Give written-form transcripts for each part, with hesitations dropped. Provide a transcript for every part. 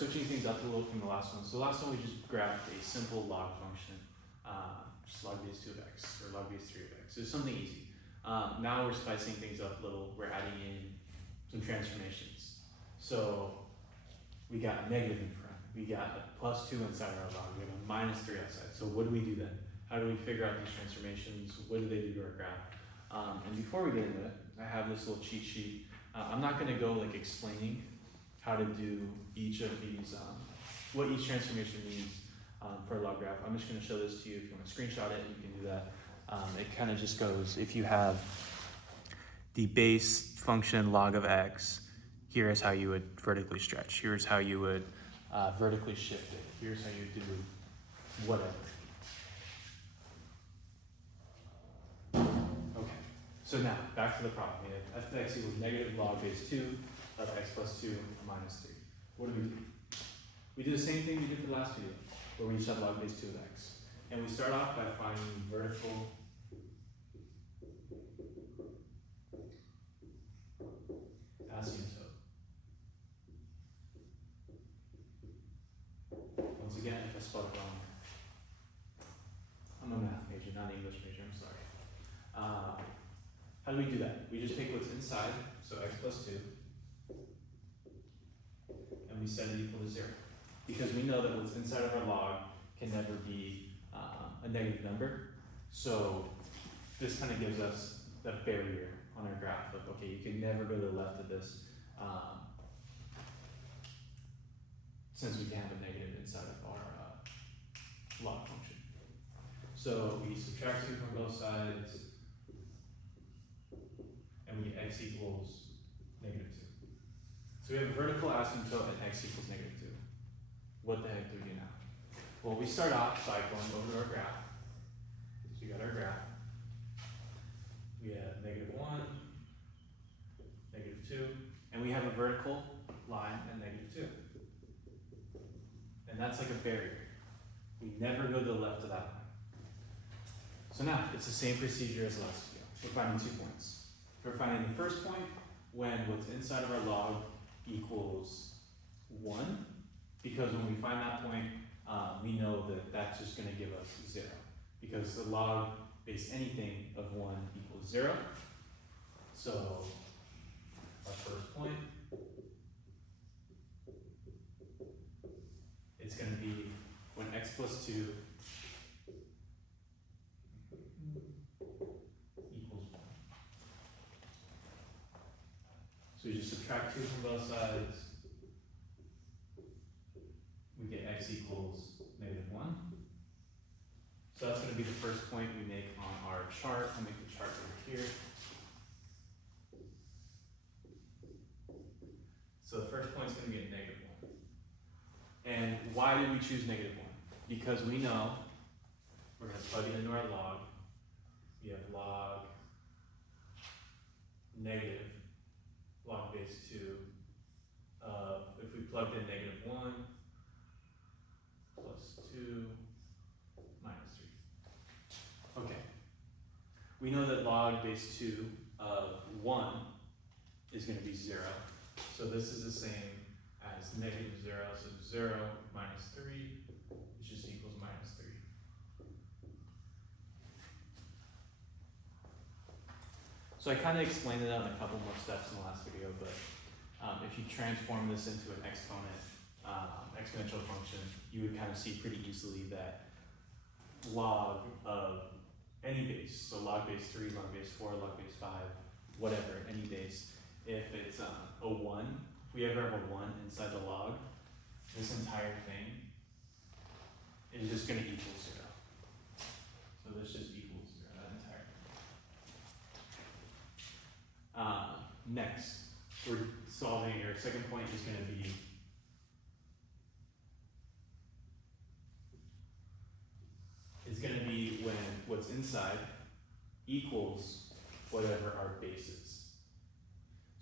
switching things up a little from the last one. So the last one we just grabbed a simple log function, just log base 2 of x or log base 3 of x. It's something easy. Now we're spicing things up a little. We're adding in some transformations. So we got a negative in front. We got a plus 2 inside our log. We have a minus 3 outside. So what do we do then? How do we figure out these transformations? What do they do to our graph? And before we get into it, I have this little cheat sheet. I'm not going to go like explaining how to do each of these, what each transformation means for a log graph. I'm just going to show this to you. If you want to screenshot it, you can do that. It kind of just goes, if you have the base function log of x, here's how you would vertically stretch. Here's how you would vertically shift it. Here's how you do whatever. Okay, so now back to the problem. We have f of x equals negative log base 2 of x plus 2 minus 3. What do? We do the same thing we did for the last video, where we just have log base 2 of x. And we start off by finding vertical asymptote. Once again, if I spelled it wrong, I'm a math major, not an English major, I'm sorry. How do we do that? We just take what's inside, so x plus 2, and we set it equal to 0. Because we know that what's inside of our log can never be a negative number. So this kind of gives us that barrier on our graph of, okay, you can never go to the left of this since we can have a negative inside of our log function. So we subtract 2 from both sides, and we get x equals negative 2. So we have a vertical asymptote at x equals negative 2. What the heck do we do now? Well, we start off by going over to our graph. So we got our graph. We have negative 1, negative 2, and we have a vertical line at negative 2. And that's like a barrier. We never go to the left of that line. So now, it's the same procedure as last video. We're finding 2 points. We're finding the first point when what's inside of our log equals 1, because when we find that point, we know that that's just going to give us 0, because the log base anything of 1 equals 0. So our first point, it's going to be when x plus 2 equals 1. So we just subtract 2 from both sides. We get x equals negative 1. So that's going to be the first point we make on our chart. I'll make the chart over here. So the first point is going to be at negative 1. And why did we choose negative 1? Because we know we're going to plug it into our log. We have log negative log base 2 of, if we plugged in negative 1 plus 2 minus 3. Okay. We know that log base 2 of 1 is going to be 0. So this is the same as negative 0. So 0 minus 3, which just equals minus 3. So I kind of explained it out in a couple more steps in the last video, but if you transform this into an exponent, exponential function, you would kind of see pretty easily that log of any base, so log base 3, log base 4, log base 5, whatever, any base, if it's a 1, if we ever have a 1 inside the log, this entire thing is just going to equal 0. So this just equals 0, that entire thing. Next, we're solving, our second point is going to be when what's inside equals whatever our base is.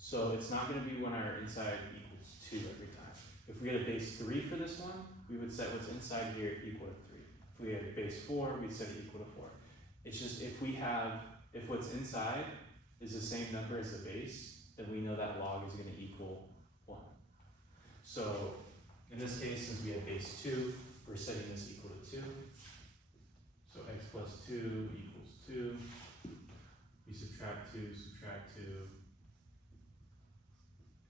So it's not going to be when our inside equals 2 every time. If we had a base 3 for this one, we would set what's inside here equal to 3. If we had a base 4, we'd set it equal to 4. It's just if what's inside is the same number as the base, then we know that log is going to equal 1. So In this case, since we have base 2, we're setting this equal to 2. So x plus 2 equals 2. We subtract 2,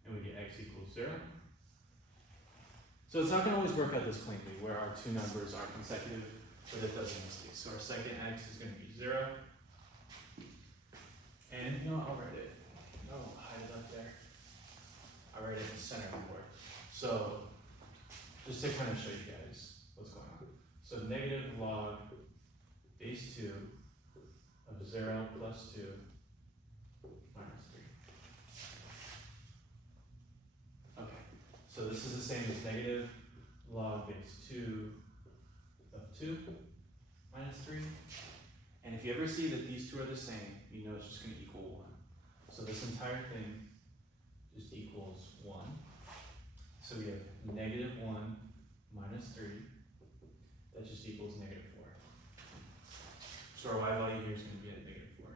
and we get x equals 0. So it's not going to always work out this cleanly, where our two numbers are consecutive, but it does in this case. So our second x is going to be 0. And you know what, I'll write it. I won't hide it up there. I'll write it in the center of the board. So just to kind of show you guys what's going on. So negative log base 2 of 0 plus 2 minus 3. Okay, so this is the same as negative log base 2 of 2 minus 3. And if you ever see that these two are the same, you know it's just going to equal 1. So this entire thing just equals 1. So we have negative 1 minus 3. That just equals negative 4. So our y value here is going to be at negative 4.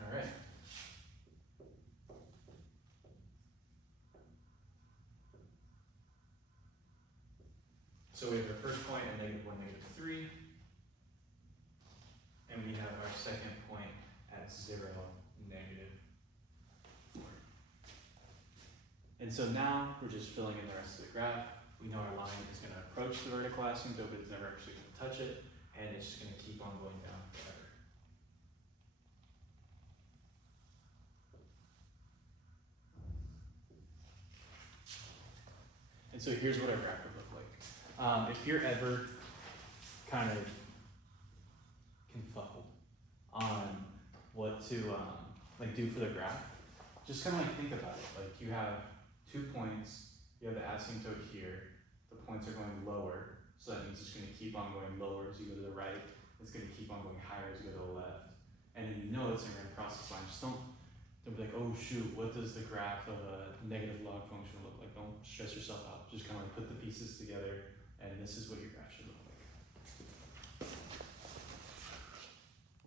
All right. So we have our first point at negative 1, negative 3. And we have our second point at 0, negative 4. And so now we're just filling in the rest of the graph. We know our line is going to approach the vertical asymptote, but it's never actually going to touch it, and it's just going to keep on going down forever. And so here's what our graph would look like. If you're ever kind of confuzzled on what to like do for the graph, just kind of like think about it. Like you have 2 points, you have the asymptote here, the points are going lower, so that means it's going to keep on going lower as you go to the right, it's going to keep on going higher as you go to the left, and then you know it's a random process line. Just don't be like, oh shoot, what does the graph of a negative log function look like? Don't stress yourself out, just kind of like put the pieces together, and this is what your graph should look like.